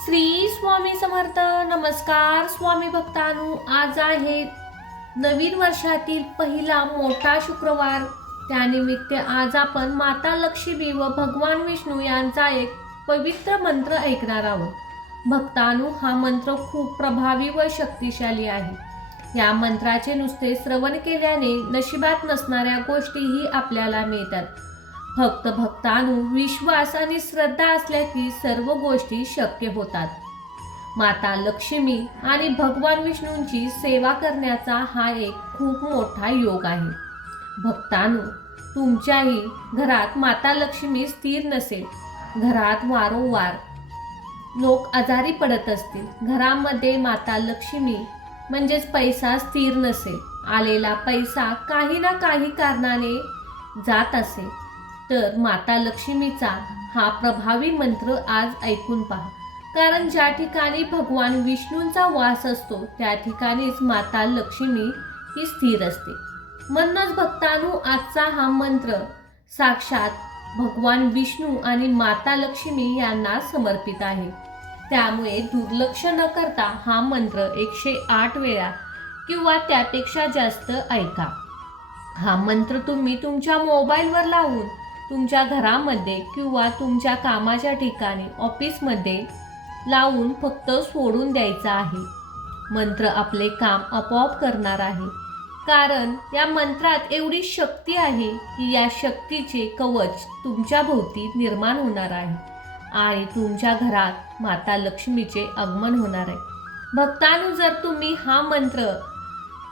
श्री स्वामी समर्थ. नमस्कार स्वामी भक्तांनो, आज आहे नवीन वर्षातील पहिला मोठा शुक्रवार. त्यानिमित्त आज आपण माता लक्ष्मी व भगवान विष्णू यांचा एक पवित्र मंत्र ऐकणार आहोत. भक्तांनो, हा मंत्र खूप प्रभावी व शक्तिशाली आहे. या मंत्राचे नुसते श्रवण केल्याने नशिबात नसणाऱ्या गोष्टीही आपल्याला मिळतात. फक्त भक्तांनो, विश्वास आणि श्रद्धा असल्या की सर्व गोष्टी शक्य होतात. माता लक्ष्मी आणि भगवान विष्णूंची सेवा करण्याचा हा एक खूप मोठा योग आहे. भक्तांनो, तुमच्याही घरात माता लक्ष्मी स्थिर नसेल, घरात वारंवार लोक आजारी पडत असतील, घरामध्ये माता लक्ष्मी म्हणजेच पैसा स्थिर नसेल, आलेला पैसा काही ना काही कारणाने जात असेल, तर माता लक्ष्मीचा हा प्रभावी मंत्र आज ऐकून पहा. कारण ज्या ठिकाणी भगवान विष्णूंचा वास असतो त्या ठिकाणीच माता लक्ष्मी ही स्थिर असते. म्हणूनच भक्तांनो, आजचा हा मंत्र साक्षात भगवान विष्णू आणि माता लक्ष्मी यांना समर्पित आहे. त्यामुळे दुर्लक्ष न करता हा मंत्र 108 वेळा किंवा त्यापेक्षा जास्त ऐका. हा मंत्र तुम्ही तुमच्या मोबाईलवर लावून तुमच्या घरामध्ये किंवा तुमच्या कामाच्या ठिकाणी, ऑफिसमध्ये लावून फक्त सोडून द्यायचा आहे. मंत्र आपले काम आपोआप करणार आहे. कारण या मंत्रात एवढी शक्ती आहे की या शक्तीचे कवच तुमच्या भोवती निर्माण होणार आहे आणि तुमच्या घरात माता लक्ष्मीचे आगमन होणार आहे. भक्तांनो, जर तुम्ही हा मंत्र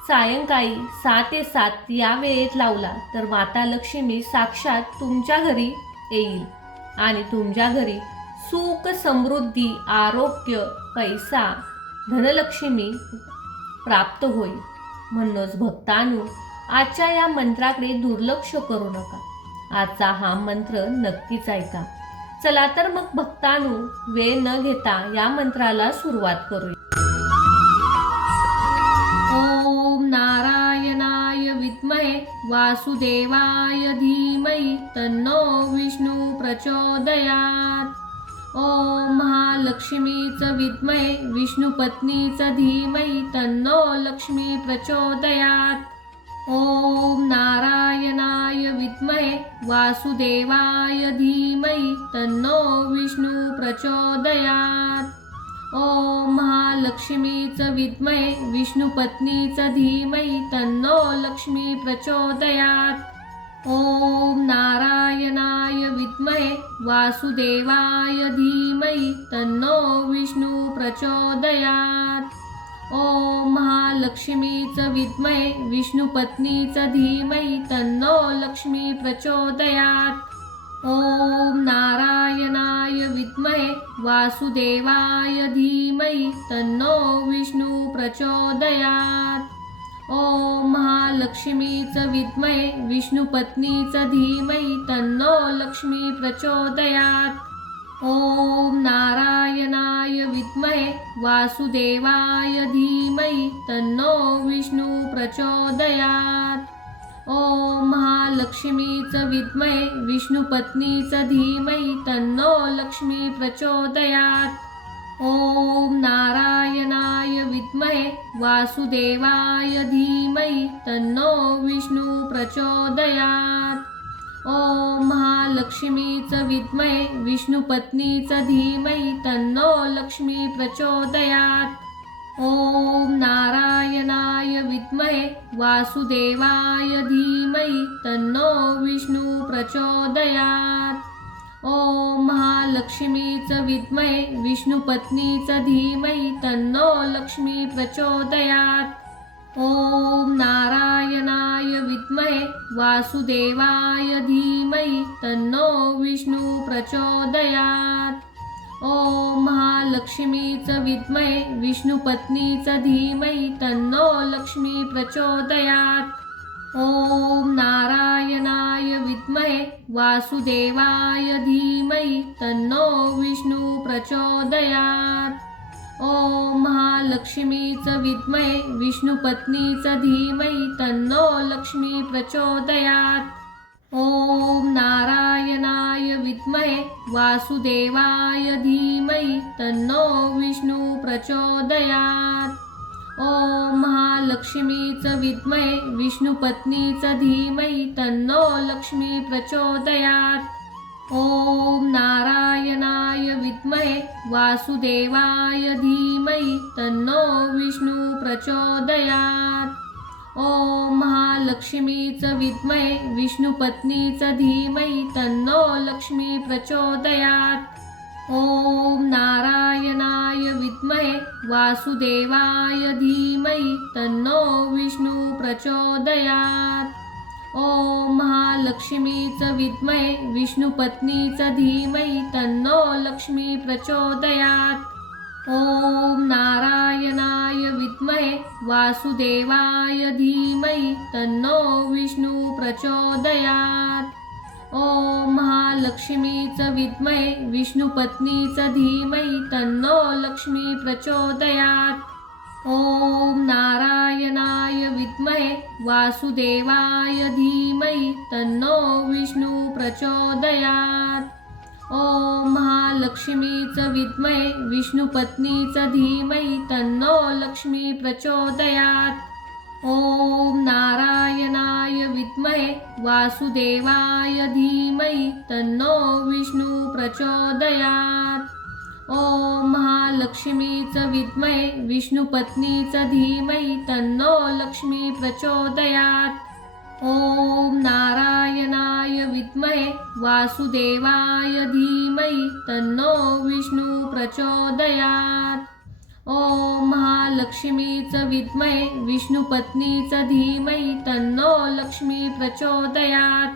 सायंकाळी 6 ते 7 या वेळेत लावला तर माता लक्ष्मी साक्षात तुमच्या घरी येईल आणि तुमच्या घरी सुख, समृद्धी, आरोग्य, पैसा, धनलक्ष्मी प्राप्त होईल. म्हणूनच भक्तांनो, आजच्या या मंत्राकडे दुर्लक्ष करू नका. आजचा हा मंत्र नक्कीच ऐका. चला तर मग भक्तांनो, वेळ न घेता या मंत्राला सुरुवात करूया. ओम नारायणाय विद्महे वासुदेवाय धीमहि तन्नो विष्णु प्रचोदयात्. ओम महालक्ष्मीच विद्महे विष्णुपत्नीच धीमहि तन्नो लक्ष्मी प्रचोदयात्. ओम नारायणाय विद्महे वासुदेवाय धीमहि तन्नो विष्णु प्रचोदयात्. ओम महालक्ष्मीच विद्महे विष्णुपत्नीच धीमहि तन्नो लक्ष्मी प्रचोदयात्. ओम नारायणाय विद्महे वासुदेवाय धीमहि तन्नो विष्णु प्रचोदयात्. ओम महालक्ष्मीच विद्महे विष्णुपत्नीच धीमहि तन्नो लक्ष्मी प्रचोदयात्. ओम नारायणाय विद्महे वासुदेवाय धीमहि तन्नो विष्णु प्रचोदयात्. ओम महालक्ष्मीच विद्महे विष्णुपत्नीच धीमहि तन्नो लक्ष्मी प्रचोदयात्. ओम नारायणाय विद्महे वासुदेवाय धीमहि तन्नो विष्णु प्रचोदयात्. ओम महालक्ष्मीच विद्महे विष्णुपत्नीच धीमहि तन्नो लक्ष्मी प्रचोदयात्. ओम नारायणाय विद्महे वासुदेवाय धीमहि तन्नो विष्णु प्रचोदयात्. ओम महालक्ष्मीच विद्महे विष्णुपत्नीच धीमहि तन्नो लक्ष्मी प्रचोदयात्. ओम नारायणाय विद्महे वासुदेवाय धीमहि तन्नो विष्णु प्रचोदयात्. ओम महालक्ष्मीच विद्महे विष्णुपत्नीच धीमहि तन्नो लक्ष्मी प्रचोदयात्. ओम नारायणाय विद्महे वासुदेवाय धीमहि तन्नो विष्णु प्रचोदयात्. ओम महालक्ष्मीच विद्महे विष्णुपत्नीच धीमहि तन्नो लक्ष्मी प्रचोदयात्. ओम नारायणाय विद्महे वासुदेवाय धीमहि तन्नो विष्णु प्रचोदयात्. ओम महालक्ष्मीच विद्महे विष्णुपत्नीच धीमहि तन्नो लक्ष्मी प्रचोदयात्. ओम नारायणाय विद्महे वासुदेवाय धीमहि तन्नो विष्णु प्रचोदयात्। ओम महालक्ष्मीच विद्महे विष्णुपत्नीच धीमहि तन्नो लक्ष्मी प्रचोदयात्। ओम नारायणाय विद्महे वासुदेवाय धीमहि तन्नो विष्णु प्रचोदयात्। ओम महालक्ष्मीच विद्महे विष्णुपत्नीच धीमहि तन्नो लक्ष्मी प्रचोदयात्। ओम नारायणाय विद्महे वासुदेवाय धीमहि तन्नो विष्णु प्रचोदयात्। ओम महालक्ष्मीच विद्महे विष्णुपत्नीच धीमहि तन्नो लक्ष्मी प्रचोदयात्। ओम नारायणाय विद्महे वासुदेवाय धीमहि तन्नो विष्णु प्रचोदयात्। ओम महालक्ष्मीच विद्महे विष्णुपत्नीच धीमहि तन्नो लक्ष्मी प्रचोदयात्। ओम नारायणाय विद्महे वासुदेवाय धीमहि तन्नो विष्णु प्रचोदयात्। ओम महालक्ष्मीच विद्महे विष्णुपत्नीच धीमहि तन्नो लक्ष्मी प्रचोदयात्। ओम नारायणाय विद्महे वासुदेवाय धीमहि तन्नो विष्णु प्रचोदयात्। ओम महालक्ष्मीच विद्महे विष्णुपत्नीच धीमहि तन्नो लक्ष्मी प्रचोदयात्। ओम नारायणाय विद्महे वासुदेवाय धीमहि तन्नो विष्णु प्रचोदयात्। ओम महालक्ष्मीच विद्महे विष्णुपत्नीच धीमहि तन्नो लक्ष्मी प्रचोदयात्।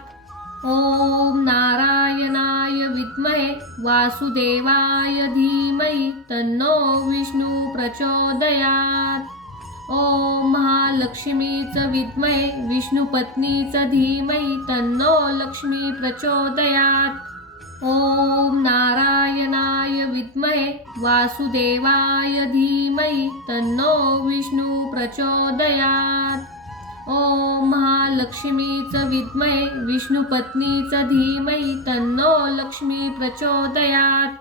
ओम नारायणाय विद्महे वासुदेवाय धीमहि तन्नो विष्णु प्रचोदयात्। ओम महालक्ष्मीच विद्महे विष्णुपत्नीच धीमहि तन्नो लक्ष्मी प्रचोदयात्। ओम नारायणाय विद्महे वासुदेवाय धीमहि तन्नो विष्णु प्रचोदयात्। ओम महालक्ष्मीच विद्महे विष्णुपत्नीच धीमहि तन्नो लक्ष्मी प्रचोदयात्।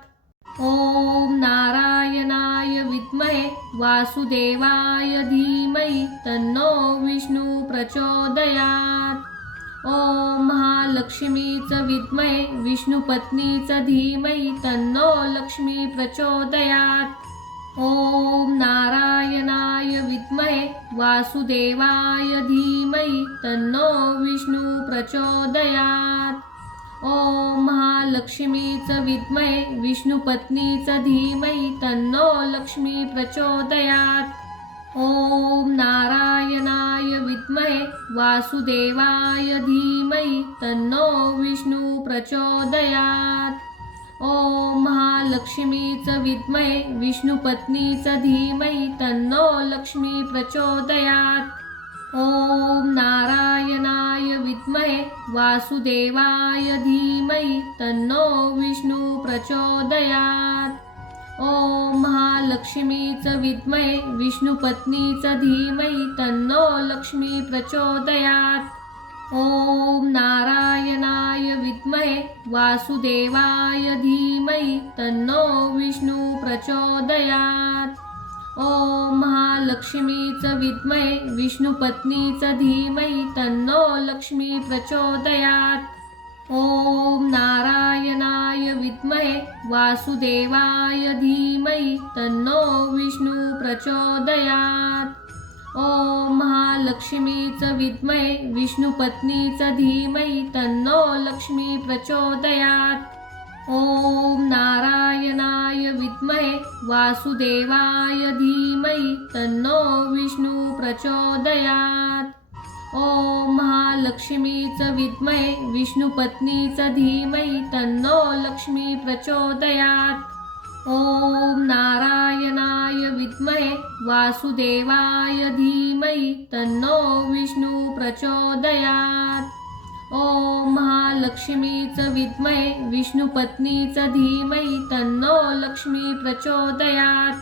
ओम नारायणाय विद्महे वासुदेवाय धीमहि तन्नो विष्णु प्रचोदयात्। ओम महालक्ष्मीच विद्महे विष्णुपत्नीच धीमहि तन्नो लक्ष्मी प्रचोदयात्। ओम नारायणाय विद्महे वासुदेवाय धीमहि तन्नो विष्णु प्रचोदयात्। ओम महालक्ष्मीच विद्महे विष्णुपत्नीच धीमहि तन्नो लक्ष्मी प्रचोदयात्। ओम नारायणाय विद्महे वासुदेवाय धीमहि तन्नो विष्णु प्रचोदयात्। ओम महालक्ष्मीच विद्महे विष्णुपत्नीच धीमहि तन्नो लक्ष्मी प्रचोदयात्। ओम नारायणाय विद्महे वासुदेवाय धीमहि तन्नो विष्णु प्रचोदयात्। ओम महालक्ष्मीच विद्महे विष्णुपत्नीच धीमहि तन्नो लक्ष्मी प्रचोदयात्। ओम नारायणाय विद्महे वासुदेवाय धीमहि तन्नो विष्णु प्रचोदयात्। ओम महालक्ष्मीच विद्महे विष्णुपत्नीच धीमहि तन्नो लक्ष्मी प्रचोदयात्। ओम नारायणाय विद्महे वासुदेवाय धीमहि तन्नो विष्णु प्रचोदयात्। ओम महालक्ष्मीच विद्महे विष्णुपत्नीच धीमहि तन्नो लक्ष्मी प्रचोदयात्। ओम नारायणाय विद्महे वासुदेवाय धीमहि तन्नो विष्णु प्रचोदयात्। ओम महालक्ष्मीच विद्महे विष्णुपत्नीच धीमहि तन्नो लक्ष्मी प्रचोदयात्। ओम नारायणाय विद्महे वासुदेवाय धीमहि तन्नो विष्णु प्रचोदयात्। ओम महालक्ष्मीच विद्महे विष्णुपत्नीच धीमहि तन्नो लक्ष्मी प्रचोदयात्।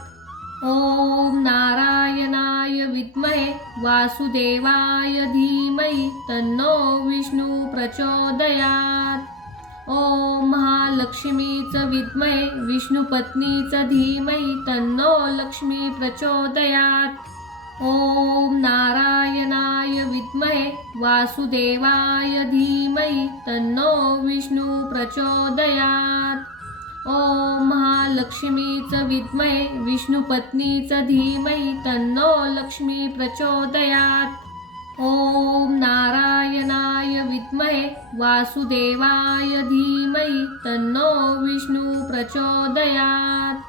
ओम नारायणाय विद्महे वासुदेवाय धीमहि तन्नो विष्णु प्रचोदयात्। ओम महालक्ष्मीच विद्महे विष्णुपत्नीच धीमहि तन्नो लक्ष्मी प्रचोदयात्। ओम नारायणाय विद्महे वासुदेवाय धीमहि तन्नो विष्णु प्रचोदयात्। ओम महालक्ष्मीच विद्महे विष्णुपत्नीच धीमहि तन्नो लक्ष्मी प्रचोदयात्। ओम नारायणाय विद्महे वासुदेवाय धीमहि तन्नो विष्णु प्रचोदयात्।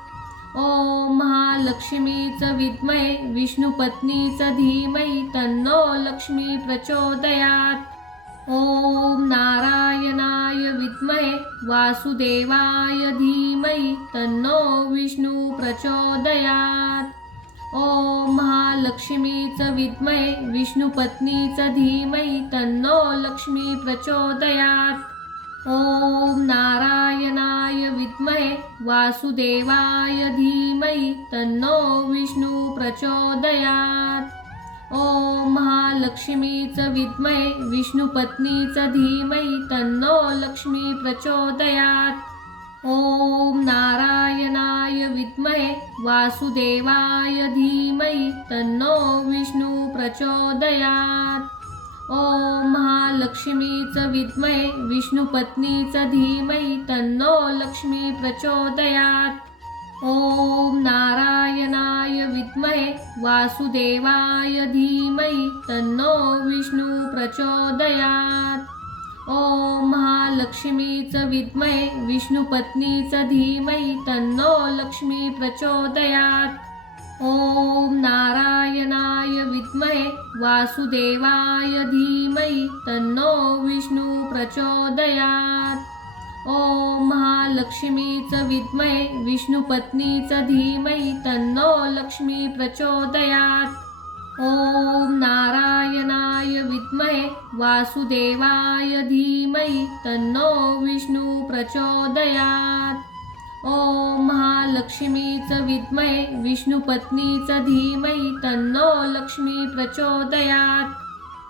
ओम महालक्ष्मीच विद्महे विष्णुपत्नीच धीमहि तन्नो लक्ष्मी प्रचोदयात्। ओम नारायणाय विद्महे वासुदेवाय धीमहि तन्नो विष्णु प्रचोदयात्। ओम महालक्ष्मीच विद्महे विष्णुपत्नीच धीमहि तन्नो लक्ष्मी प्रचोदयात्। ओम नारायणाय विद्महे वासुदेवाय धीमहि तन्नो विष्णु प्रचोदयात्। ओम महालक्ष्मीच विद्महे विष्णुपत्नीच धीमहि तन्नो लक्ष्मी प्रचोदयात्। ओम नारायणाय विद्महे वासुदेवाय धीमहि तन्नो विष्णु प्रचोदयात्। ओम महालक्ष्मीच विद्महे विष्णुपत्नीच धीमहि तन्नो लक्ष्मी प्रचोदयात्। ओम नारायणाय विद्महे वासुदेवाय धीमहि तन्नो विष्णु प्रचोदयात्। ओम महालक्ष्मीच विद्महे विष्णुपत्नीच धीमहि तन्नो लक्ष्मी प्रचोदयात्। ओम नारायणाय विद्महे वासुदेवाय धीमहि तन्नो विष्णु प्रचोदयात्। ओम महालक्ष्मीच विद्महे विष्णुपत्नीच धीमहि तन्नो लक्ष्मी प्रचोदयात्। ओम नारायणाय विद्महे वासुदेवाय धीमहि तन्नो विष्णु प्रचोदयात्। ओम महालक्ष्मीच विद्महे विष्णुपत्नीच धीमहि तन्नो लक्ष्मी प्रचोदयात्।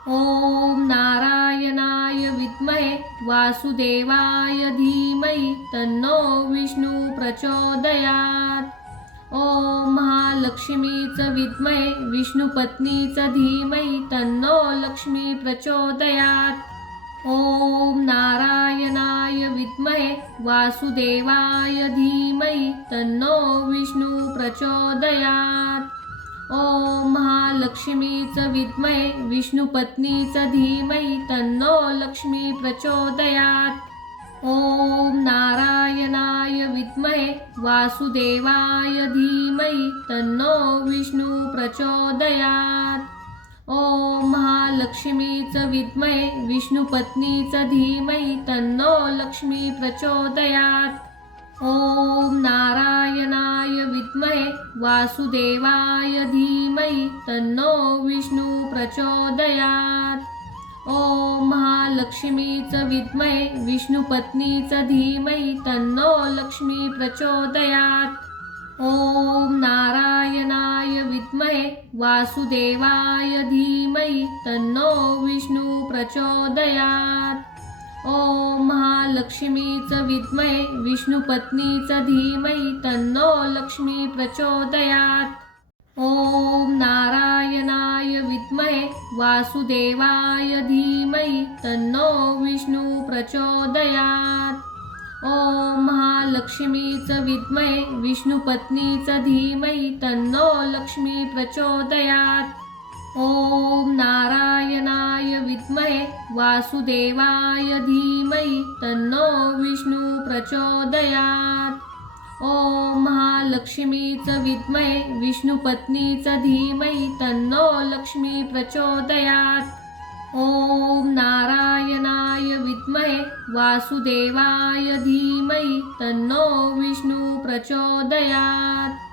ओम नारायणाय विद्महे वासुदेवाय धीमहि तन्नो विष्णु प्रचोदयात्। ओम महालक्ष्मीच विद्महे विष्णुपत्नीच धीमहि तन्नो लक्ष्मी प्रचोदयात्। ओम नारायणाय विद्महे वासुदेवाय धीमहि तन्नो विष्णु प्रचोदयात्। ओम महालक्ष्मीच विद्महे विष्णुपत्नीच धीमहि तन्नो लक्ष्मी प्रचोदयात्। ओम नारायणाय विद्महे वासुदेवाय धीमहि तन्नो विष्णु प्रचोदयात्। ओम महालक्ष्मीच विद्महे विष्णुपत्नीच धीमहि तन्नो लक्ष्मी प्रचोदयात्। ओम नारायणाय विद्महे वासुदेवाय धीमहि तन्नो विष्णु प्रचोदयात्। ओम महालक्ष्मीच विद्महे विष्णुपत्नीच धीमहि तन्नो लक्ष्मी प्रचोदयात्। ओम नारायणाय विद्महे वासुदेवाय धीमहि तन्नो विष्णु प्रचोदयात्। ओम महालक्ष्मीच विद्महे विष्णुपत्नीच धीमहि तन्नो लक्ष्मी प्रचोदयात्। ओम नारायणाय विद्महे वासुदेवाय धीमहि तन्नो विष्णु प्रचोदयात्। ओम महालक्ष्मीच विद्महे विष्णुपत्नीच धीमहि तन्नो लक्ष्मी प्रचोदयात्। ओम नारायणाय विद्महे वासुदेवाय धीमहि तन्नो विष्णु प्रचोदयात्। ओम महालक्ष्मीच विद्महे विष्णुपत्नीच धीमहि तन्नो लक्ष्मी प्रचोदयात्। ओम नारायणाय विद्महे वासुदेवाय धीमहि तन्नो विष्णु प्रचोदयात्।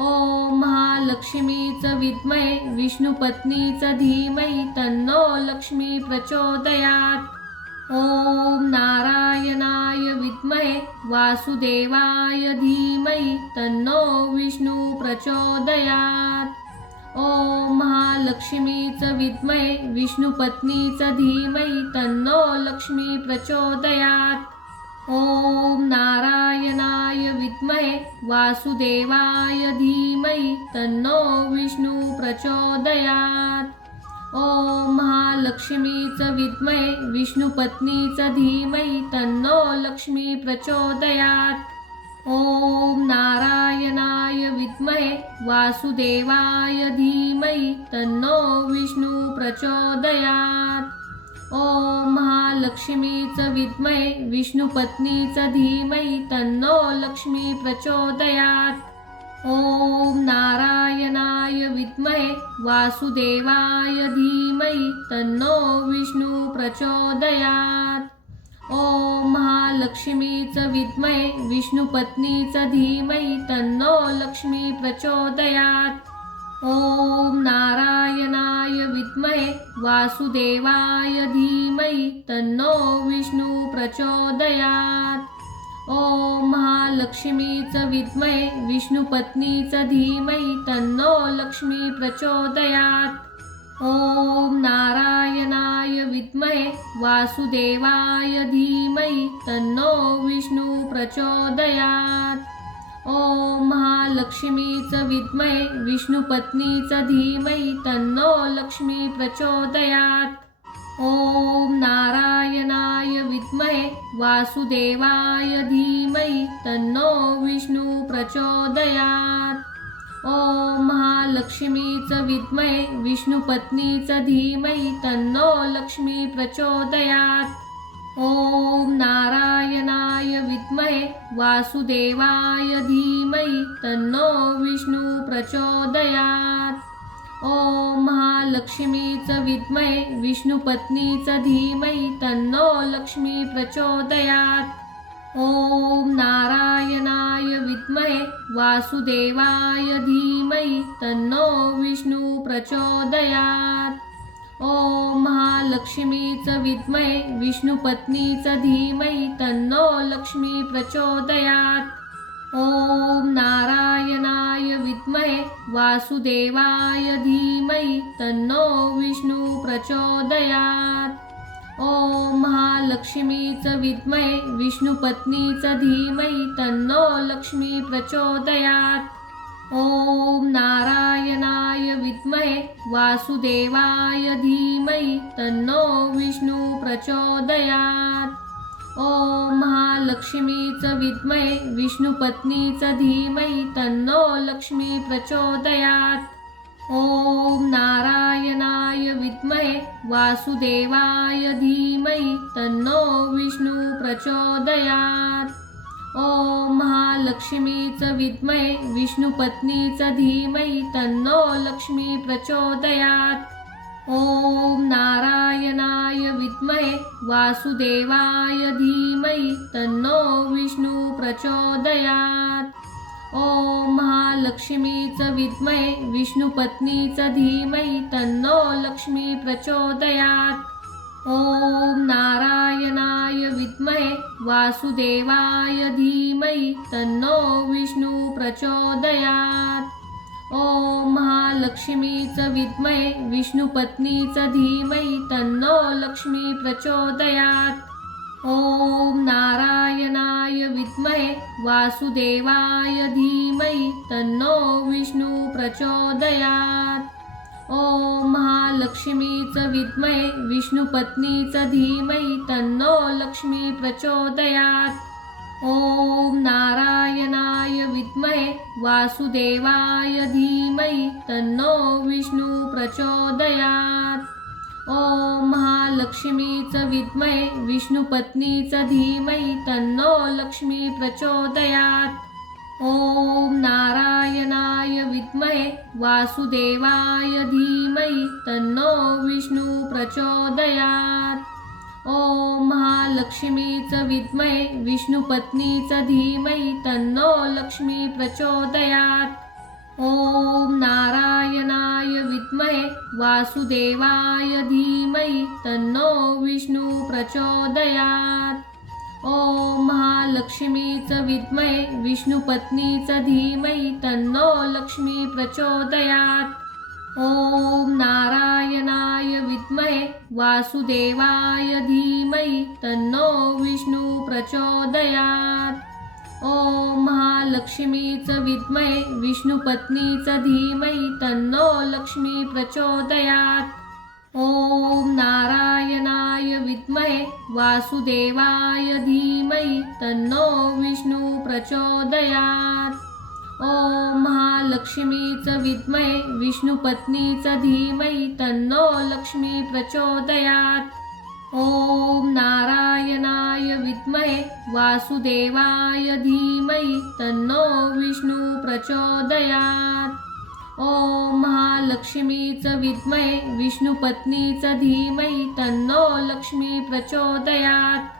ओम महालक्ष्मीच विद्महे विष्णुपत्नीच धीमहि तन्नो लक्ष्मी प्रचोदयात्। ओम नारायणाय विद्महे वासुदेवाय धीमहि तन्नो विष्णु प्रचोदयात्। ओम महालक्ष्मीचं विद्महे विष्णुपत्नीचं धीमहि तन्नो लक्ष्मी प्रचोदयात्। ओम नारायणाय विद्महे वासुदेवाय धीमहि तन्नो विष्णु प्रचोदयात्। ओम महालक्ष्मीचं विद्महे विष्णुपत्नीचं धीमहि तन्नो लक्ष्मी प्रचोदयात्। ओम नारायणाय विद्महे वासुदेवाय धीमहि तन्नो विष्णु प्रचोदयात्। ओम महालक्ष्मीचं विद्महे विष्णुपत्नीचं धीमहि तन्नो लक्ष्मी प्रचोदयात्। ओम नारायणाय विद्महे वासुदेवाय धीमहि तन्नो विष्णु प्रचोदयात्। ओम महालक्ष्मीचं विद्महे विष्णुपत्नीचं धीमहि तन्नो लक्ष्मी प्रचोदयात्। ओम नारायणाय विद्महे वासुदेवाय धीमहि तन्नो विष्णु प्रचोदयात्। ओम महालक्ष्मीचं विद्महे विष्णुपत्नीचं धीमहि तन्नो लक्ष्मी प्रचोदयात्। ओम नारायणाय विद्महे वासुदेवाय धीमहि तन्नो विष्णु प्रचोदयात्। ओम महालक्ष्मीचं विद्महे विष्णुपत्नीचं धीमहि तन्नो लक्ष्मी प्रचोदयात्। ओम नारायणाय विद्महे वासुदेवाय धीमहि तन्नो विष्णु प्रचोदयात्। ओम महालक्ष्मीचं विद्महे विष्णुपत्नीचं धीमहि तन्नो लक्ष्मी प्रचोदयात्। ओम नारायणाय विद्महे वासुदेवाय धीमहि तन्नो विष्णु प्रचोदयात्। ओम महालक्ष्मीचं विद्महे विष्णुपत्नीचं धीमहि तन्नो लक्ष्मी प्रचोदयात्। ओम नारायणाय विद्महे वासुदेवाय धीमहि तन्नो विष्णु प्रचोदयात्। ओम महालक्ष्मीचं विद्महे विष्णुपत्नीचं धीमहि तन्नो लक्ष्मी प्रचोदयात्। ओम नारायणाय विद्महे वासुदेवाय धीमहि तन्नो विष्णु प्रचोदयात्। ओम महालक्ष्मीचं विद्महे विष्णुपत्नीचं धीमहि तन्नो लक्ष्मी प्रचोदयात्। ओम नारायणाय विद्महे वासुदेवाय धीमहि तन्नो विष्णु प्रचोदयात्। ओम महालक्ष्मीचं विद्महे विष्णुपत्नीचं धीमहि तन्नो लक्ष्मी प्रचोदयात्। ओम नारायणाय विद्महे वासुदेवाय धीमहि तन्नो विष्णु प्रचोदयात्। ओम महालक्ष्मीचं विद्महे विष्णुपत्नीचं धीमहि तन्नो लक्ष्मी प्रचोदयात्। ओम नारायणाय विद्महे वासुदेवाय धीमहि तन्नो विष्णु प्रचोदयात्। ओम महालक्ष्मीचं विद्महे विष्णुपत्नीचं धीमहि तन्नो लक्ष्मी प्रचोदयात्। ओम नारायणाय विद्महे वासुदेवाय धीमहि तन्नो विष्णु प्रचोदयात्। ओम महालक्ष्मीचं विद्महे विष्णुपत्नीचं धीमहि तन्नो लक्ष्मी प्रचोदयात्। ओम नारायणाय विद्महे वासुदेवाय धीमहि तन्नो विष्णु प्रचोदयात्। ओम महालक्ष्मीचं विद्महे विष्णुपत्नीचं धीमहि तन्नो लक्ष्मी प्रचोदयात्। ओम नारायणाय विद्महे वासुदेवाय धीमहि तन्नो विष्णु प्रचोदयात्। ओम महालक्ष्मीचं विद्महे विष्णुपत्नीचं धीमहि तन्नो लक्ष्मी प्रचोदयात्। ओम नारायणाय विद्महे वासुदेवाय धीमहि तन्नो विष्णु प्रचोदयात्। ओम महालक्ष्मीचं विद्महे विष्णुपत्नीचं धीमहि तन्नो लक्ष्मी प्रचोदयात्। ओम नारायणाय विद्महे वासुदेवाय धीमहि तन्नो विष्णु प्रचोदयात्। ओम महालक्ष्मीच विद्महे विष्णुपत्नीच धीमहि तन्नो लक्ष्मी प्रचोदयात्। ओम नारायणाय विद्महे वासुदेवाय धीमहि तन्नो विष्णु प्रचोदयात्। ओम महालक्ष्मीच विद्महे विष्णुपत्नीच धीमहि तन्नो लक्ष्मी प्रचोदयात्। ओम नारायणाय विद्महे वासुदेवाय धीमहि तन्नो विष्णु प्रचोदयात्। ओम महालक्ष्मीच विद्महे विष्णुपत्नीच धीमहि तन्नो लक्ष्मी प्रचोदयात्। ओम नारायणाय विद्महे वासुदेवाय धीमहि तन्नो विष्णु प्रचोदयात्। ओम महालक्ष्मीच विद्महे विष्णुपत्नीच धीमहि तन्नो लक्ष्मी प्रचोदयात्।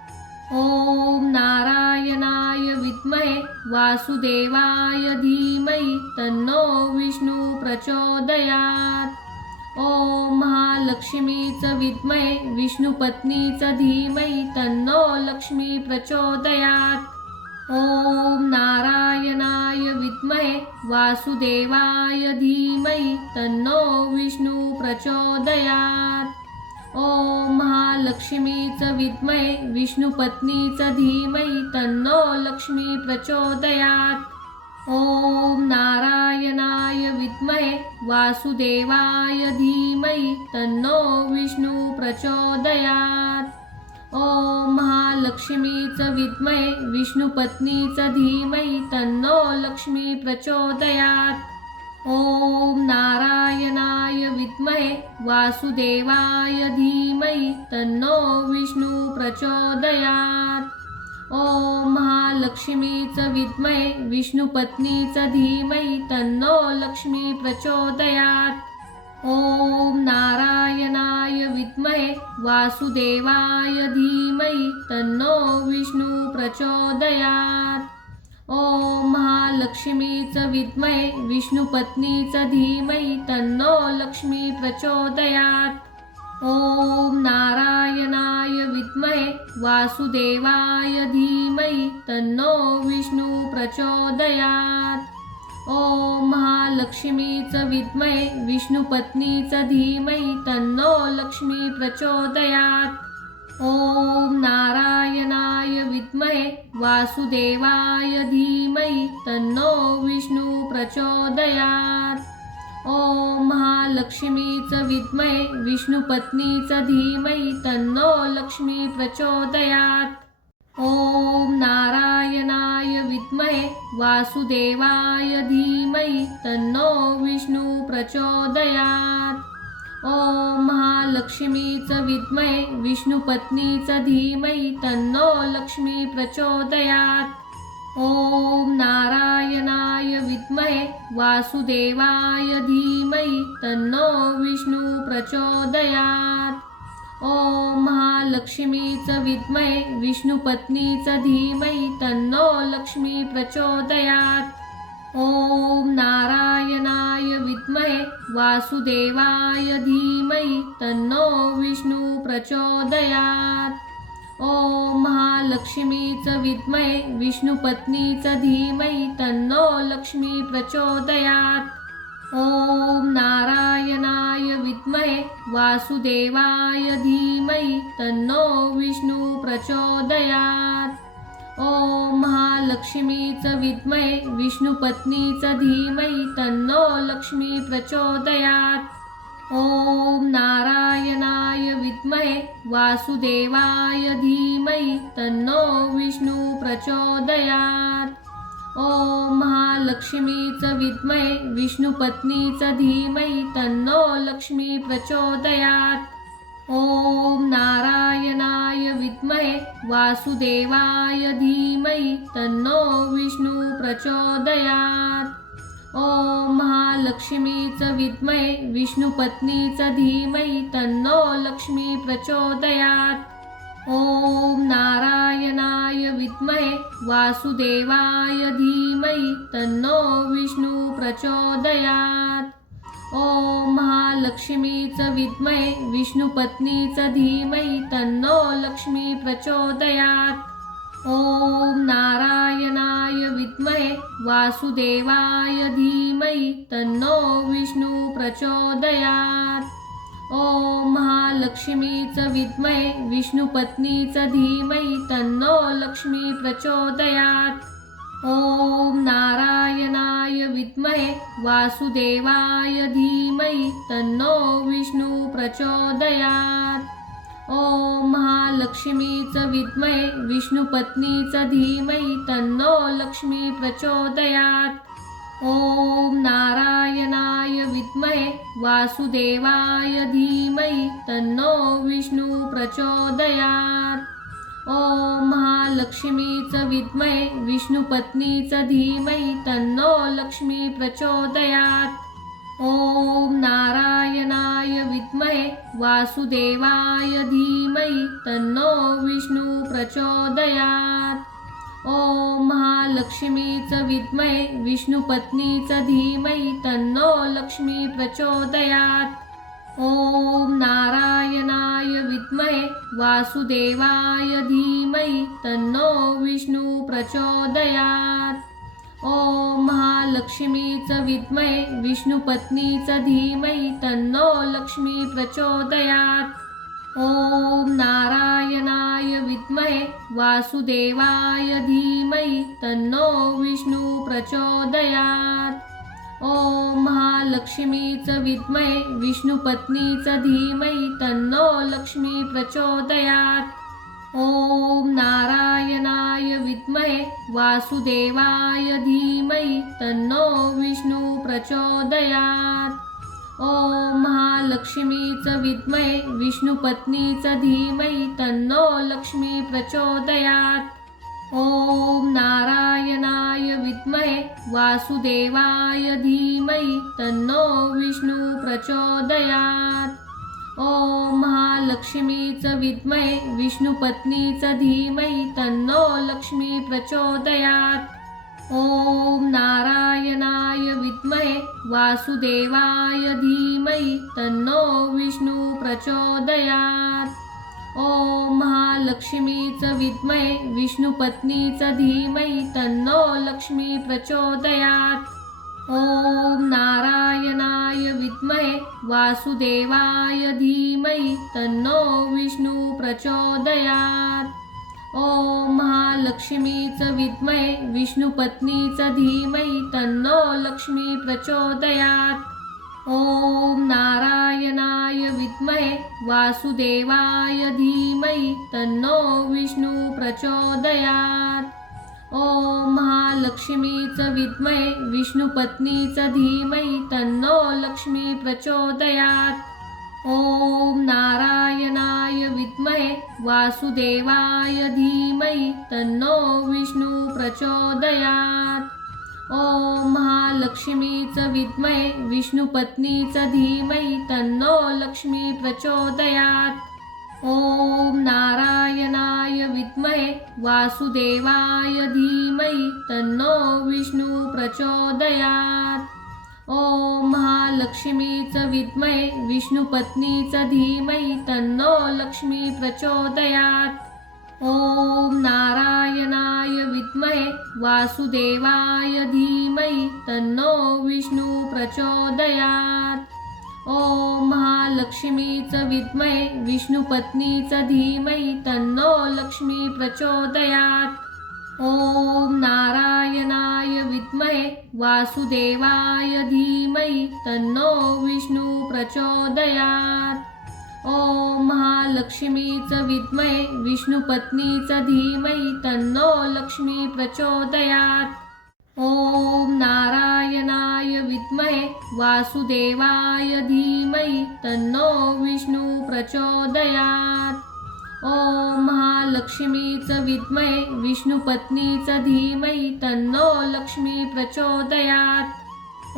ओम नारायणाय विद्महे वासुदेवाय धीमहि तन्नो विष्णु प्रचोदयात्। ओम महालक्ष्मीच विद्महे विष्णुपत्नीच धीमहि तन्नो लक्ष्मी प्रचोदयात्। ओम नारायणाय विद्महे वासुदेवाय धीमहि तन्नो विष्णु प्रचोदयात्। ओम महालक्ष्मीच विद्महे विष्णुपत्नीच धीमहि तन्नो लक्ष्मी प्रचोदयात्। ओम नारायणाय विद्महे वासुदेवाय धीमहि तन्नो विष्णु प्रचोदयात्। ओम महालक्ष्मीच विद्महे विष्णुपत्नीच धीमहि तन्नो लक्ष्मी प्रचोदयात्। ओम नारायणाय विद्महे वासुदेवाय धीमहि तन्नो विष्णु प्रचोदयात्। ओम महालक्ष्मीच विद्महे विष्णुपत्नीच धीमहि तन्नो लक्ष्मी प्रचोदयात्। ओम नारायणाय विद्महे वासुदेवाय धीमहि तन्नो विष्णु प्रचोदयात्। ओम महालक्ष्मीच विद्महे विष्णुपत्नीच धीमहि तन्नो लक्ष्मी प्रचोदयात्। ओम नारायणाय विद्महे वासुदेवाय धीमहि तन्नो विष्णु प्रचोदयात्। ओम महालक्ष्मीच विद्महे विष्णुपत्नीच धीमहि तन्नो लक्ष्मी प्रचोदयात्। ओम नारायणाय विद्महे वासुदेवाय धीमहि तन्नो विष्णु प्रचोदयात्। ओम महालक्ष्मीच विद्महे विष्णुपत्नीच धीमहि तन्नो लक्ष्मी प्रचोदयात्। ओम नारायणाय विद्महे वासुदेवाय धीमहि तन्नो विष्णु प्रचोदयात्। ओम महालक्ष्मीच विद्महे विष्णुपत्नीच धीमहि तन्नो लक्ष्मी प्रचोदयात्। ओम नारायणाय विद्महे वासुदेवाय धीमहि तन्नो विष्णु प्रचोदयात्। ओम महालक्ष्मीच विद्महे विष्णुपत्नीच धीमहि तन्नो लक्ष्मी प्रचोदयात्। ओम नारायणाय विद्महे वासुदेवाय धीमहि तन्नो विष्णु प्रचोदयात्। ओम महालक्ष्मीच विद्महे विष्णुपत्नीच धीमहि तन्नो लक्ष्मी प्रचोदयात्। ओम नारायणाय विद्महे वासुदेवाय धीमहि तन्नो विष्णु प्रचोदयात्। ओम महालक्ष्मीच विद्महे विष्णुपत्नीच धीमहि तन्नो लक्ष्मी प्रचोदयात्। ओम नारायणाय विद्महे वासुदेवाय धीमहि तन्नो विष्णु प्रचोदयात्। ओम महालक्ष्मीच विद्महे विष्णुपत्नीच धीमहि तन्नो लक्ष्मी प्रचोदयात्। ओम नारायणाय विद्महे वासुदेवाय धीमहि तन्नो विष्णु प्रचोदयात्। ओम महालक्ष्मीच विद्महे विष्णुपत्नीच धीमहि तन्नो लक्ष्मी प्रचोदयात्। ओम नारायणाय विद्महे वासुदेवाय धीमहि तन्नो विष्णु प्रचोदयात्। ॐ महालक्ष्मीच विद्महे विष्णुपत्नीच धीमहि तन्नो लक्ष्मी प्रचोदयात्। ॐ नारायणाय विद्महे वासुदेवाय धीमहि तन्नो विष्णु प्रचोदयात्। ॐ महालक्ष्मीच विद्महे विष्णुपत्नीच धीमहि तन्नो लक्ष्मी प्रचोदयात्। ॐ नारायणाय विद्महे वासुदेवाय धीमहि तन्नो विष्णु प्रचोदयात्। ॐ महालक्ष्मीच विद्महे विष्णुपत्नीच धीमहि तन्नो लक्ष्मी प्रचोदयात्। ॐ नारायणाय विद्महे वासुदेवाय धीमहि तन्नो विष्णु प्रचोदयात्। ॐ महालक्ष्मीच विद्महे विष्णुपत्नीच धीमहि तन्नो लक्ष्मी प्रचोदयात्। ॐ नारायणाय विद्महे वासुदेवाय धीमहि तन्नो विष्णु प्रचोदयात्। ॐ महालक्ष्मीच विद्महे विष्णुपत्नीच धीमहि तन्नो लक्ष्मी प्रचोदयात्। ॐ नारायणाय विद्महे वासुदेवाय धीमहि तन्नो विष्णु प्रचोदयात्। ॐ महालक्ष्मीच विद्महे विष्णुपत्नीच धीमहि तन्नो लक्ष्मी प्रचोदयात्। ॐ नारायणाय विद्महे वासुदेवाय धीमहि तन्नो विष्णु प्रचोदयात्। ॐ महालक्ष्मीच विद्महे विष्णुपत्नीच धीमहि तन्नो लक्ष्मी प्रचोदयात्। ॐ नारायणाय विद्महे वासुदेवाय धीमहि तन्नो विष्णु प्रचोदयात्। ॐ महालक्ष्मीच विद्महे विष्णुपत्नीच धीमहि तन्नो लक्ष्मी प्रचोदयात्। ॐ नारायणाय विद्महे वासुदेवाय धीमहि तन्नो विष्णु प्रचोदयात्। ॐ महालक्ष्मीच विद्महे विष्णुपत्नीच धीमहि तन्नो लक्ष्मी प्रचोदयात्। ॐ नारायणाय विद्महे वासुदेवाय धीमहि तन्नो विष्णु प्रचोदयात्। ॐ महालक्ष्मीच विद्महे विष्णुपत्नीच धीमहि तन्नो लक्ष्मी प्रचोदयात्। ॐ नारायणाय विद्महे वासुदेवाय धीमहि तन्नो विष्णु प्रचोदयात्। ॐ महालक्ष्मीच विद्महे विष्णुपत्नीच धीमहि तन्नो लक्ष्मी प्रचोदयात्। ॐ नारायणाय विद्महे वासुदेवाय धीमहि तन्नो विष्णु प्रचोदयात्। ॐ महालक्ष्मीच विद्महे विष्णुपत्नीच धीमहि तन्नो लक्ष्मी प्रचोदयात्। ॐ नारायणाय विद्महे वासुदेवाय धीमहि तन्नो विष्णु प्रचोदयात्। ॐ महालक्ष्मीच विद्महे विष्णुपत्नीच धीमहि तन्नो लक्ष्मी प्रचोदयात्। ॐ नारायणाय विद्महे वासुदेवाय धीमहि तन्नो विष्णु प्रचोदयात्। ॐ महालक्ष्मीच विद्महे विष्णुपत्नीच धीमहि तन्नो लक्ष्मी प्रचोदयात्। ॐ नारायणाय विद्महे वासुदेवाय धीमहि तन्नो विष्णु प्रचोदयात्। ॐ महालक्ष्मीच विद्महे विष्णुपत्नीच धीमहि तन्नो लक्ष्मी प्रचोदयात्। ॐ नारायणाय विद्महे वासुदेवाय धीमहि तन्नो विष्णु प्रचोदयात्। ॐ महालक्ष्मीच विद्महे विष्णुपत्नीच धीमहि तन्नो लक्ष्मी प्रचोदयात्। ॐ नारायणाय विद्महे वासुदेवाय धीमहि तन्नो विष्णु प्रचोदयात्। ॐ महालक्ष्मीच विद्महे विष्णुपत्नीच धीमहि तन्नो लक्ष्मी प्रचोदयात्।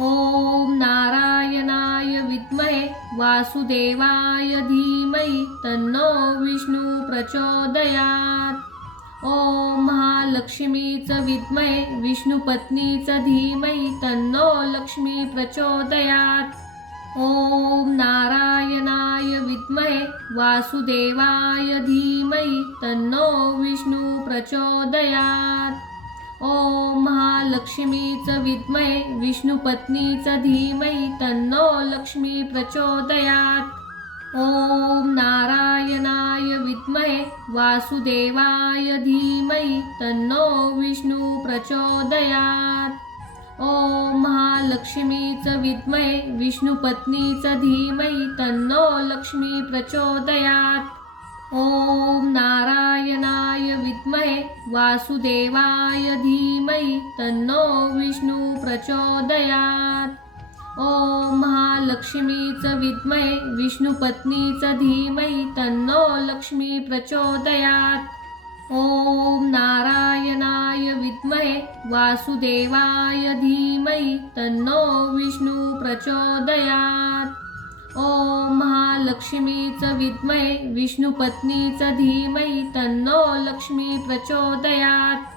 ॐ नारायणाय विद्महे वासुदेवाय धीमहि तन्नो विष्णु प्रचोदयात्। ओम महालक्ष्मीच विद्महे विष्णुपत्नीच धीमहि तन्नो लक्ष्मी प्रचोदयात्। ओम नारायणाय विद्महे वासुदेवाय धीमहि तन्नो विष्णु प्रचोदयात्। ओम महालक्ष्मीच विद्महे विष्णुपत्नीच धीमहि तन्नो लक्ष्मी प्रचोदयात्। ओम नारायणाय विद्महे वासुदेवाय धीमहि तन्नो विष्णु प्रचोदयात्। ओम महालक्ष्मीच विद्महे विष्णुपत्नीच धीमहि तन्नो लक्ष्मी प्रचोदयात्। ओम नारायणाय विद्महे वासुदेवाय धीमहि तन्नो विष्णु प्रचोदयात्। ओम महालक्ष्मीच विद्महे विष्णुपत्नीच धीमहि तन्नो लक्ष्मी प्रचोदयात्। ओम नारायणाय विद्महे वासुदेवाय धीमहि तन्नो विष्णु प्रचोदयात्। ओम महालक्ष्मीच विद्महे विष्णुपत्नीच धीमहि तन्नो लक्ष्मी प्रचोदयात्।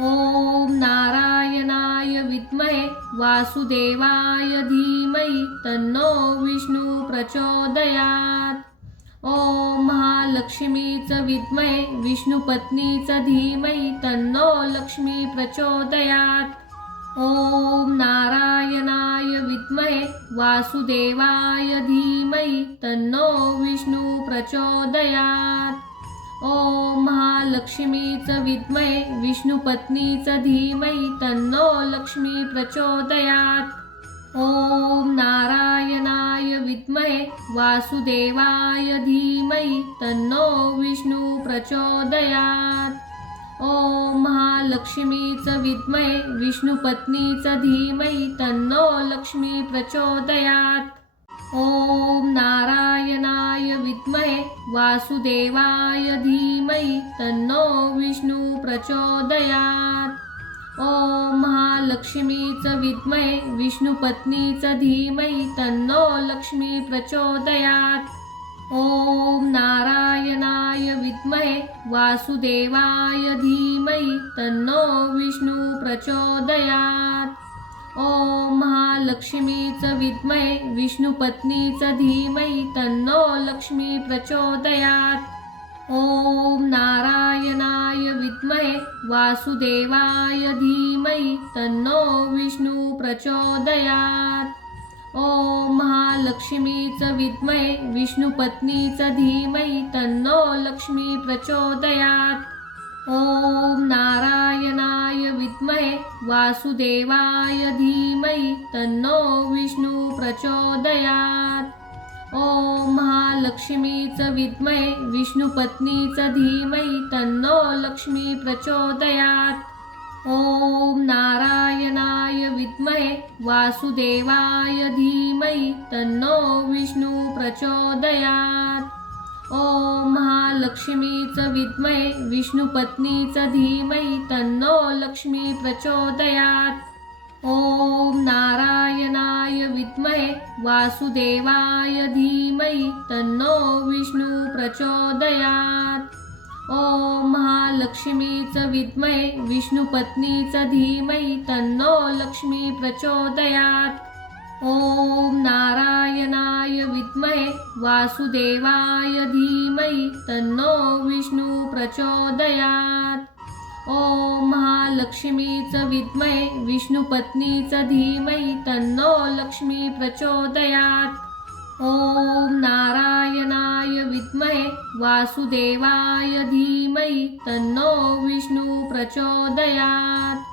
ओम नारायणाय विद्महे वासुदेवाय धीमहि तन्नो विष्णु प्रचोदयात्। ओम महालक्ष्मीच विद्महे विष्णुपत्नीच धीमहि तन्नो लक्ष्मी प्रचोदयात्। ओम नारायणाय विद्महे वासुदेवाय धीमहि तन्नो विष्णु प्रचोदयात्। ओम महालक्ष्मीच विद्महे विष्णुपत्नीच धीमहि तन्नो लक्ष्मी प्रचोदयात्। ओम नारायणाय विद्महे वासुदेवाय धीमहि तन्नो विष्णु प्रचोदयात्। ओम महालक्ष्मीच विद्महे विष्णुपत्नीच धीमहि तन्नो लक्ष्मी प्रचोदयात्। ओम नारायणाय विद्महे वासुदेवाय धीमहि तन्नो विष्णु प्रचोदयात्। ओम महालक्ष्मीच विद्महे विष्णुपत्नीच धीमहि तन्नो लक्ष्मी प्रचोदयात्। ओम नारायणाय विद्महे वासुदेवाय धीमहि तन्नो विष्णु प्रचोदयात्। ओम महालक्ष्मीच विद्महे विष्णुपत्नीच धीमहि तन्नो लक्ष्मी प्रचोदयात्। ओम नारायणाय विद्महे वासुदेवाय धीमहि तन्नो विष्णु प्रचोदयात्। ओम महालक्ष्मीच विद्महे विष्णुपत्नीच धीमहि तन्नो लक्ष्मी प्रचोदयात्। ओम नारायणाय विद्महे वासुदेवाय धीमहि तन्नो विष्णु प्रचोदयात्। ओम महालक्ष्मीच विद्महे विष्णुपत्नीच धीमहि तन्नो लक्ष्मी प्रचोदयात्। ओम नारायणाय विद्महे वासुदेवाय धीमहि तन्नो विष्णु प्रचोदयात्। ओम महालक्ष्मीच विद्महे विष्णुपत्नीच धीमहि तन्नो लक्ष्मी प्रचोदयात्। ओम नारायणाय विद्महे वासुदेवाय धीमहि तन्नो विष्णु प्रचोदयात्। ओम महालक्ष्मीच विद्महे विष्णुपत्नीच धीमहि तन्नो लक्ष्मी प्रचोदयात्। ओम नारायणाय विद्महे वासुदेवाय धीमहि तन्नो विष्णु प्रचोदयात्। ओम महालक्ष्मीच विद्महे विष्णुपत्नीच धीमहि तन्नो लक्ष्मी प्रचोदयात्। ओम नारायणाय विद्महे वासुदेवाय धीमहि तन्नो विष्णु प्रचोदयात्।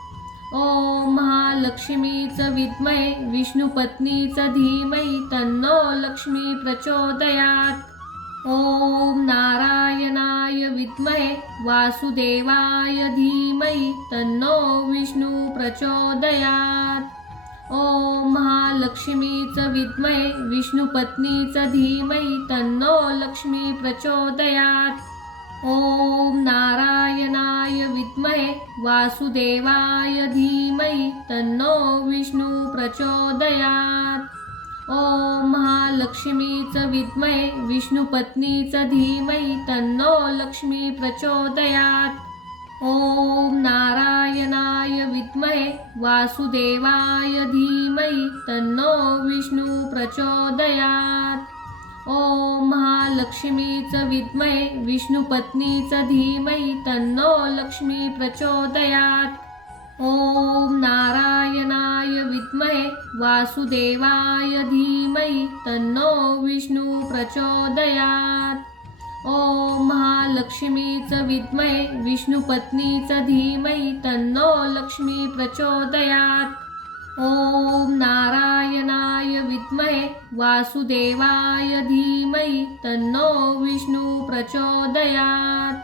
ओम महालक्ष्मीच विद्महे विष्णुपत्नीच धीमहि तन्नो लक्ष्मी प्रचोदयात्। ओम नारायणाय विद्महे वासुदेवाय धीमहि तन्नो विष्णु प्रचोदयात्। ओम महालक्ष्मीच विद्महे विष्णुपत्नीच धीमहि तन्नो लक्ष्मी प्रचोदयात्। ओम नारायणाय विद्महे वासुदेवाय धीमहि तन्नो विष्णु प्रचोदयात्। ओम महालक्ष्मीच विद्महे विष्णुपत्नीच धीमहि तन्नो लक्ष्मी प्रचोदयात्। ओम नारायणाय विद्महे वासुदेवाय धीमहि तन्नो विष्णु प्रचोदयात्। ओम महालक्ष्मीच विद्महे विष्णुपत्नीच धीमहि तन्नो लक्ष्मी प्रचोदयात्। ओम नारायणाय विद्महे वासुदेवाय धीमहि तन्नो विष्णु प्रचोदयात्। ओम महालक्ष्मीच विद्महे विष्णुपत्नीच धीमहि तन्नो लक्ष्मी प्रचोदयात्। ओम नारायणाय विद्महे वासुदेवाय धीमहि तन्नो विष्णु प्रचोदयात्।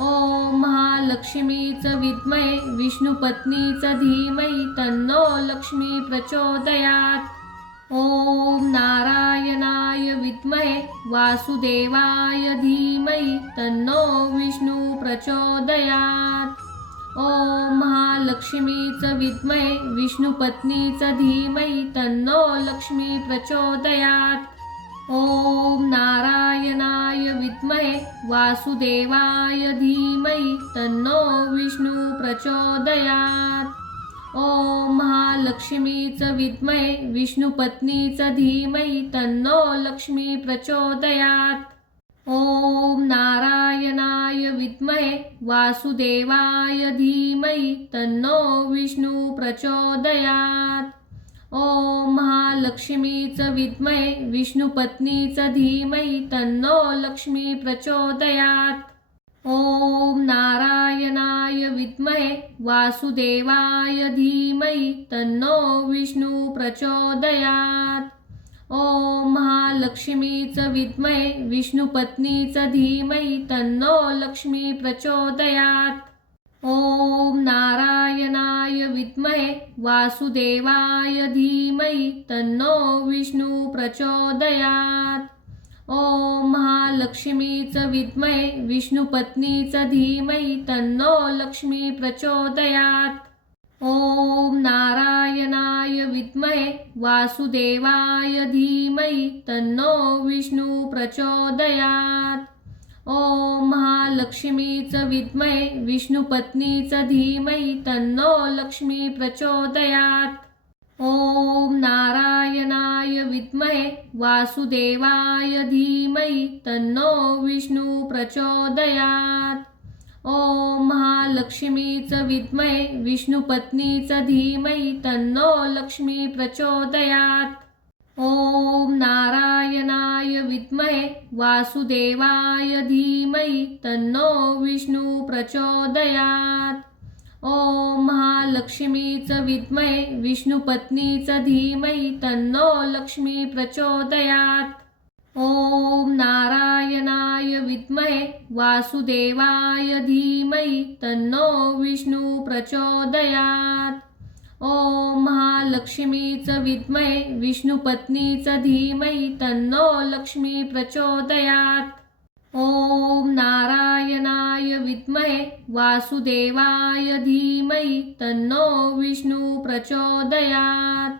ओम महालक्ष्मीच विद्महे विष्णुपत्नीच धीमहि तन्नो लक्ष्मी प्रचोदयात्। ओम नारायणाय विद्महे वासुदेवाय धीमहि तन्नो विष्णु प्रचोदयात्। ओम महालक्ष्मीच विद्महे विष्णुपत्नीच धीमहि तन्नो लक्ष्मी प्रचोदयात्। ओम नारायणाय विद्महे वासुदेवाय धीमहि तन्नो विष्णु प्रचोदयात्। ओम महालक्ष्मीच विद्महे विष्णुपत्नीच धीमहि तन्नो लक्ष्मी प्रचोदयात्। ओम नारायणाय विद्महे वासुदेवाय धीमहि तन्नो विष्णु प्रचोदयात्। ओम महालक्ष्मीच विद्महे विष्णुपत्नीच धीमहि तन्नो लक्ष्मी प्रचोदयात्। ओम नारायणाय विद्महे वासुदेवाय धीमहि तन्नो विष्णु प्रचोदयात्। ओम महालक्ष्मीच विद्महे विष्णुपत्नीच धीमहि तन्नो लक्ष्मी प्रचोदयात्। ओम नारायणाय विद्महे वासुदेवाय धीमहि तन्नो विष्णु प्रचोदयात्। ओम महालक्ष्मीच विद्महे विष्णुपत्नीच धीमहि तन्नो लक्ष्मी प्रचोदयात्। ओम नारायणाय विद्महे वासुदेवाय धीमहि तन्नो विष्णु प्रचोदयात्। ओम महालक्ष्मीच विद्महे विष्णुपत्नीच धीमहि तन्नो लक्ष्मी प्रचोदयात्। ओम नारायणाय विद्महे वासुदेवाय धीमहि तन्नो विष्णु प्रचोदयात्। ओम महालक्ष्मीच विद्महे विष्णुपत्नीच धीमहि तन्नो लक्ष्मी प्रचोदयात्। ओम नारायणाय विद्महे वासुदेवाय धीमहि तन्नो विष्णु प्रचोदयात्। ओम महालक्ष्मीच विद्महे विष्णुपत्नीच धीमहि तन्नो लक्ष्मी प्रचोदयात्। ओम नारायणाय विद्महे वासुदेवाय धीमहि तन्नो विष्णु प्रचोदयात्। ओम महालक्ष्मीच विद्महे विष्णुपत्नीच धीमहि तन्नो लक्ष्मी प्रचोदयात्। ओम नारायणाय विद्महे वासुदेवाय धीमहि तन्नो विष्णु प्रचोदयात्।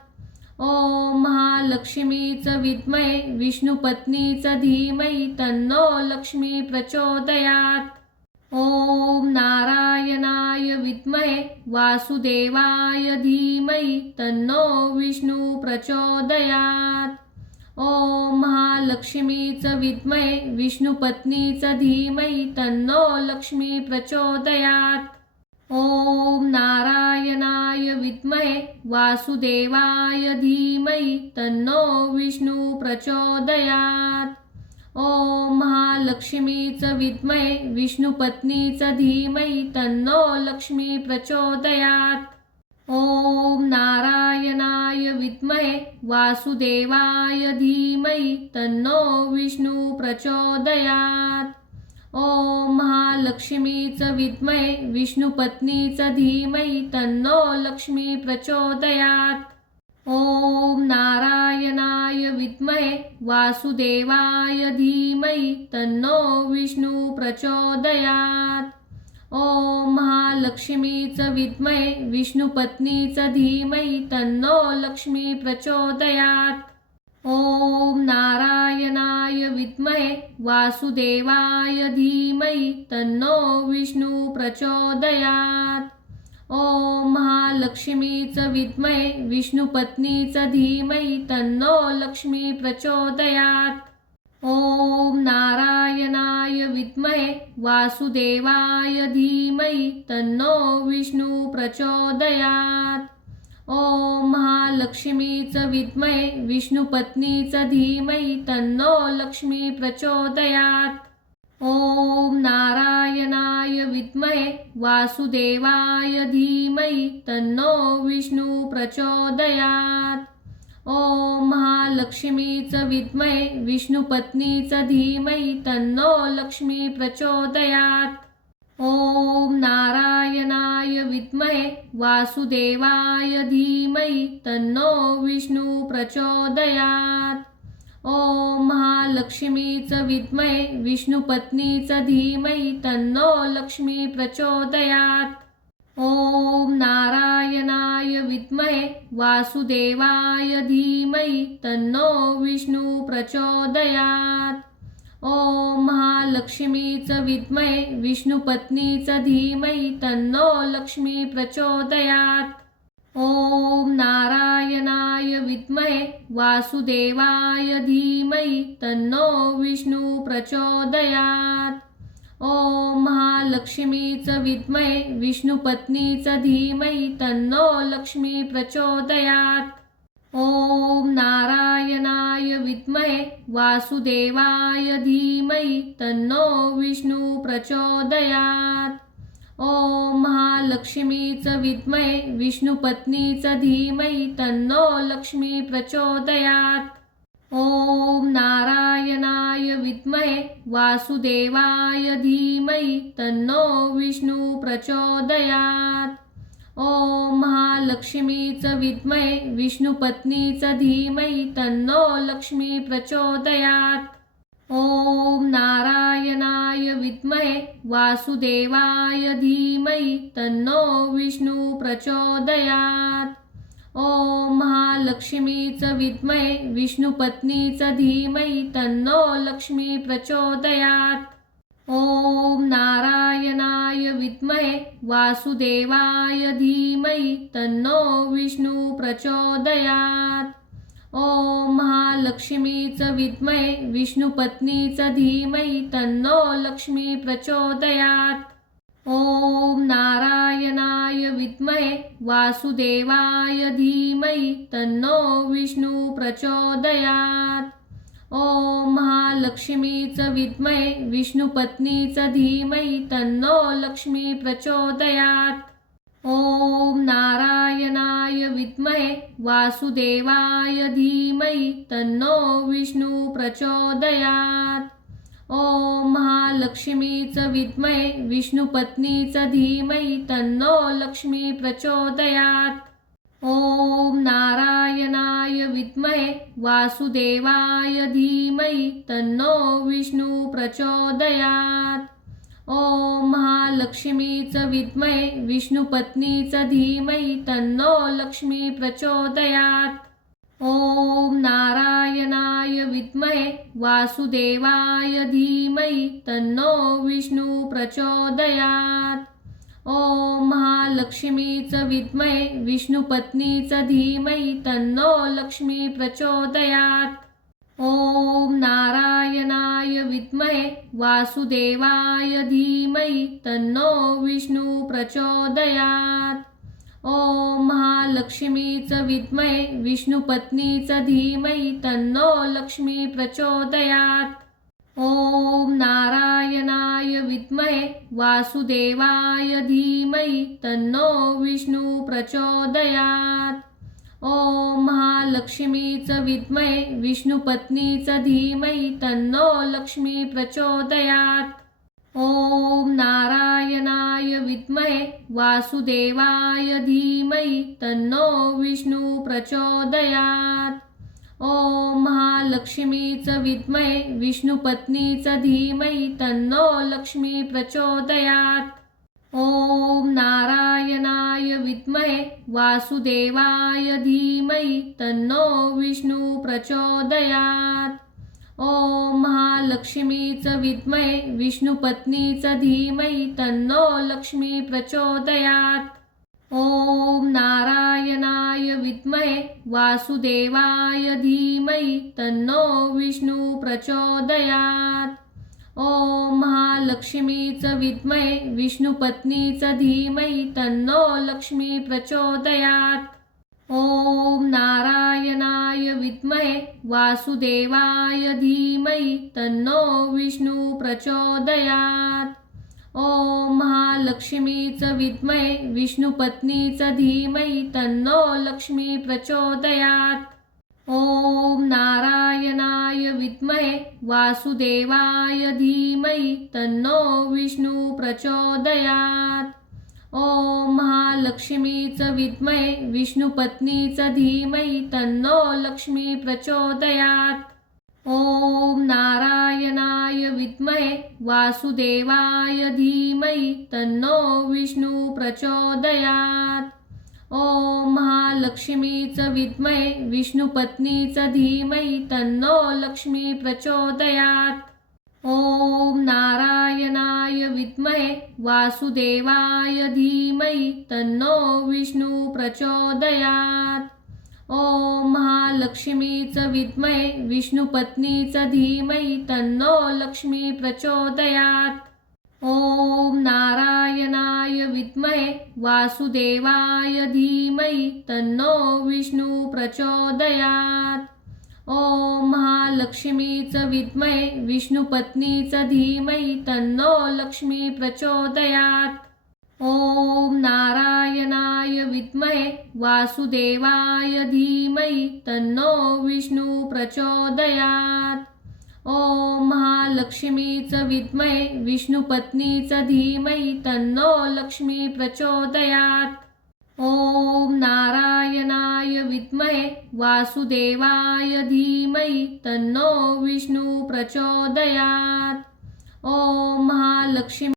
ओम महालक्ष्मीच विद्महे विष्णुपत्नीच धीमहि तन्नो लक्ष्मी प्रचोदयात्। ओम नारायणाय विद्महे वासुदेवाय धीमहि तन्नो विष्णु प्रचोदयात्। ओम महालक्ष्मीच विद्महे विष्णुपत्नीच धीमहि तन्नो लक्ष्मी प्रचोदयात्। ओम नारायणाय विद्महे वासुदेवाय धीमहि तन्नो विष्णु प्रचोदयात्। ओम महालक्ष्मीच विद्महे विष्णुपत्नीच धीमहि तन्नो लक्ष्मी प्रचोदयात्। ओम नारायणाय विद्महे वासुदेवाय धीमहि तन्नो विष्णु प्रचोदयात्। ओम महालक्ष्मीच विद्महे विष्णुपत्नीच धीमहि तन्नो लक्ष्मी प्रचोदयात्। ओम नारायणाय विद्महे वासुदेवाय धीमहि तन्नो विष्णु प्रचोदयात्। ओम महालक्ष्मीच विद्महे विष्णुपत्नीच धीमहि तन्नो लक्ष्मी प्रचोदयात्। ओम नारायणाय विद्महे वासुदेवाय धीमहि तन्नो विष्णू प्रचोदयात्। ओम महालक्ष्मीच विद्महे विष्णुपत्नीच धीमहि तन्नो लक्ष्मी प्रचोदयात्। ओम नारायणाय विद्महे वासुदेवाय धीमहि तन्नो विष्णू प्रचोदयात्। ओम महालक्ष्मीच विद्महे विष्णुपत्नीच धीमहि तन्नो लक्ष्मी प्रचोदयात्। ओम नारायणाय विद्महे वासुदेवाय धीमहि तन्नो विष्णू प्रचोदयात्। ओम महालक्ष्मीच विद्महे विष्णुपत्नीच धीमहि तन्नो लक्ष्मी प्रचोदयात्। ओम नारायणाय विद्महे वासुदेवाय धीमहि तन्नो विष्णू प्रचोदयात्। ओम महालक्ष्मीच विद्महे विष्णुपत्नीच धीमहि तन्नो लक्ष्मी प्रचोदयात्। ओम नारायणाय विद्महे वासुदेवाय धीमहि तन्नो विष्णू प्रचोदयात्। ओम महालक्ष्मीच विद्महे विष्णुपत्नीच धीमहि तन्नो लक्ष्मी प्रचोदयात्। ओम नारायणाय विद्महे वासुदेवाय धीमहि तन्नो विष्णू प्रचोदयात्। ओम महालक्ष्मीच विद्महे विष्णुपत्नीच धीमहि तन्नो लक्ष्मी प्रचोदयात्। ओम नारायणाय विद्महे वासुदेवाय धीमहि तन्नो विष्णू प्रचोदयात्। ओम महालक्ष्मीच विद्महे विष्णुपत्नीच धीमहि तन्नो लक्ष्मी प्रचोदयात्। ओम नारायणाय विद्महे वासुदेवाय धीमहि तन्नो विष्णू प्रचोदयात्। ओम महालक्ष्मीच विद्महे विष्णुपत्नीच धीमहि तन्नो लक्ष्मी प्रचोदयात्। ओम नारायणाय विद्महे वासुदेवाय धीमहि तन्नो विष्णू प्रचोदयात्। ओम महालक्ष्मीच विद्महे विष्णुपत्नीच धीमहि तन्नो लक्ष्मी प्रचोदयात्। ओम नारायणाय विद्महे वासुदेवाय धीमहि तन्नो विष्णू प्रचोदयात्। ओम महालक्ष्मीच विद्महे विष्णुपत्नीच धीमहि तन्नो लक्ष्मी प्रचोदयात्। ओम नारायणाय विद्महे वासुदेवाय धीमहि तन्नो विष्णू प्रचोदयात्। ओम महालक्ष्मीच विद्महे विष्णुपत्नीच धीमहि तन्नो लक्ष्मी प्रचोदयात्। ओम नारायणाय विद्महे वासुदेवाय धीमहि तन्नो विष्णू प्रचोदयात्। ओम महालक्ष्मीच विद्महे विष्णुपत्नीच धीमहि तन्नो लक्ष्मी प्रचोदयात्। ओम नारायणाय विद्महे वासुदेवाय धीमहि तन्नो विष्णू प्रचोदयात्। ओम महालक्ष्मीच विद्महे विष्णुपत्नीच धीमहि तन्नो लक्ष्मी प्रचोदयात्। ओम नारायणाय विद्महे वासुदेवाय धीमहि तन्नो विष्णू प्रचोदयात्। ओम महालक्ष्मीच विद्महे विष्णुपत्नीच धीमहि तन्नो लक्ष्मी प्रचोदयात्। ओम नारायणाय विद्महे वासुदेवाय धीमहि तन्नो विष्णू प्रचोदयात्। ओम महालक्ष्मीच विद्महे विष्णुपत्नीच धीमहि तन्नो लक्ष्मी प्रचोदयात्। ओम नारायणाय विद्महे वासुदेवाय धीमहि तन्नो विष्णू प्रचोदयात्। ओम महालक्ष्मीच विद्महे विष्णुपत्नीच धीमहि तन्नो लक्ष्मी प्रचोदयात्। ओम नारायणाय विद्महे वासुदेवाय धीमहि तन्नो विष्णू प्रचोदयात्। ओम महालक्ष्मीच विद्महे विष्णुपत्नीच धीमहि तन्नो लक्ष्मी प्रचोदयात्। ओम नारायणाय विद्महे वासुदेवाय धीमहि तन्नो विष्णु प्रचोदयात्। ओम महालक्ष्मीच विद्महे विष्णुपत्नीच धीमहि तन्नो लक्ष्मी प्रचोदयात्। ओम नारायणाय विद्महे वासुदेवाय धीमहि तन्नो विष्णु प्रचोदयात्। ओम महालक्ष्मीच विद्महे विष्णुपत्नीच धीमहि तन्नो लक्ष्मी प्रचोदयात्। ओम नारायणाय विद्महे वासुदेवाय धीमहि तन्नो विष्णु प्रचोदयात्। ओम महालक्ष्मीच विद्महे विष्णुपत्नीच धीमहि तन्नो लक्ष्मी प्रचोदयात्। ओम नारायणाय विद्महे वासुदेवाय धीमहि तन्नो विष्णु प्रचोदयात्। ओम महालक्ष्मीच विद्महे विष्णुपत्नीच धीमहि तन्नो लक्ष्मी प्रचोदयात्। ओम नारायणाय विद्महे वासुदेवाय धीमहि तन्नो विष्णु प्रचोदयात्। ओम महालक्ष्मीच विद्महे विष्णुपत्नीच धीमहि तन्नो लक्ष्मी प्रचोदयात्। ओम नारायणाय विद्महे वासुदेवाय धीमहि तन्नो विष्णु प्रचोदयात्। ओम महालक्ष्मीच विद्महे विष्णुपत्नीच धीमहि तन्नो लक्ष्मी प्रचोदयात्। ओम नारायणाय विद्महे वासुदेवाय धीमहि तन्नो विष्णु प्रचोदयात्। ओम महालक्ष्मीच विद्महे विष्णुपत्नीच धीमहि तन्नो लक्ष्मी प्रचोदयात्। ओम नारायणाय विद्महे वासुदेवाय धीमहि तन्नो विष्णु प्रचोदयात्। ओम महालक्ष्मीच विद्महे विष्णुपत्नीच धीमहि तन्नो लक्ष्मी प्रचोदयात्। ओम नारायणाय विद्महे वासुदेवाय धीमहि तन्नो विष्णु प्रचोदयात्। ओम महालक्ष्मी